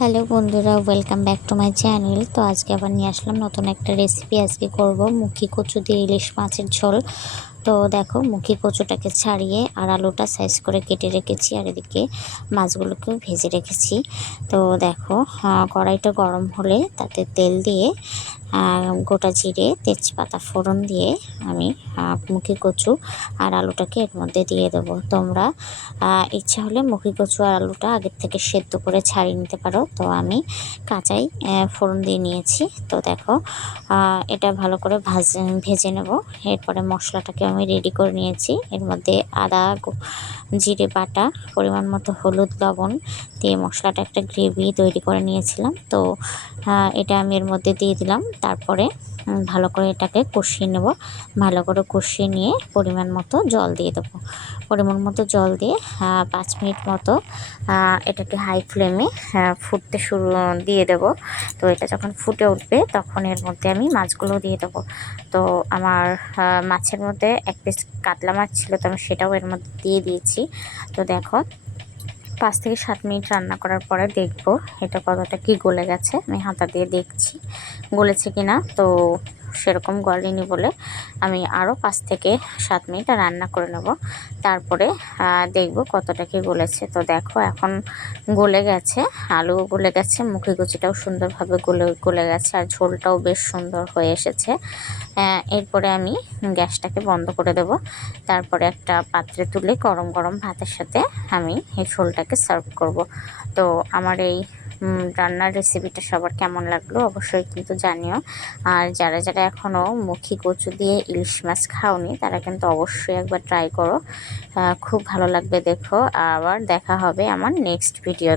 Hello বন্ধুরা welcome back to my channel তো আজকে আবার নিয়ে আসলাম নতুন একটা রেসিপি আজকে করব মুখি কচু দিয়ে ইলিশ মাছের ঝোল। তো দেখো, মুখি কচুটাকে ছাড়িয়ে আর আলুটা সাইজ করে কেটে রেখেছি আর এদিকে মাছগুলোকেও ভেজে রেখেছি। তো দেখো কড়াইটা গরম হলে তাতে তেল দিয়ে গোটা জিরে, তেজপাতা ফোড়ন দিয়ে আমি মুখি কচু আর আলুটাকে এর মধ্যে দিয়ে দেবো। তোমরা ইচ্ছা হলে মুখি কচু আর আলুটা আগের থেকে সেদ্ধ করে ছাড়িয়ে নিতে পারো। তো আমি কাঁচাই ফোড়ন দিয়ে নিয়েছি। তো দেখো এটা ভালো করে ভাজ, ভেজে নেব। এরপরে মশলাটাকে আমি রেডি করে নিয়েছি। এর মধ্যে আদা জিরে বাটা, পরিমাণ মতো হলুদ, লবণ দিয়ে মশলাটা একটা গ্রেভি তৈরি করে নিয়েছিলাম। তো এটা আমি এর মধ্যে দিয়ে দিলাম। তারপরে ভালো করে এটাকে কষিয়ে নেব। ভালো করে কষিয়ে নিয়ে পরিমাণ মতো জল দিয়ে দেবো। পরিমাণ মতো জল দিয়ে পাঁচ মিনিট মতো এটাকে হাই ফ্লেমে ফুটতে শুরু, দিয়ে দেব। তো এটা যখন ফুটে উঠবে, তখন এর মধ্যে আমি মাছগুলো দিয়ে দেবো। তো আমার মাছের মধ্যে এক পিস কাতলা মাছ ছিল, তো আমি সেটাও এর মধ্যে দিয়ে দিয়েছি। তো দেখো পাঁচ থেকে সাত মিনিট রান্না করার পরে দেখব এটা কতটা কি গলে গেছে। আমি হাতা দিয়ে দেখছি। গলেছে কিনা? তো সেরকম গলেনি বলে আমি আরও পাঁচ থেকে সাত মিনিট রান্না করে নেব। তারপরে দেখব কতটা কি গলেছে। তো দেখো, এখন গলে গেছে আলু গলে গেছে, মুখে কুচিটাও সুন্দরভাবে গলে গলে গেছে, আর ঝোলটাও বেশ সুন্দর হয়ে এসেছে। এরপরে আমি গ্যাসটাকে বন্ধ করে দেব। তারপরে একটা পাত্রে তুলে গরম গরম ভাতের সাথে আমি এই ঝোলটাকে সার্ভ করব। তো আমার এই রান্নার রেসিপিটা সবার কেমন লাগল অবশ্যই কিন্তু জানিও। আর যারা যারা এখনও মুখি কচু দিয়ে ইলিশ মাছ খাওনি, তারা কিন্তু অবশ্যই একবার ট্রাই করো। খুব ভালো লাগবে দেখো। আবার দেখা হবে আমার নেক্সট ভিডিও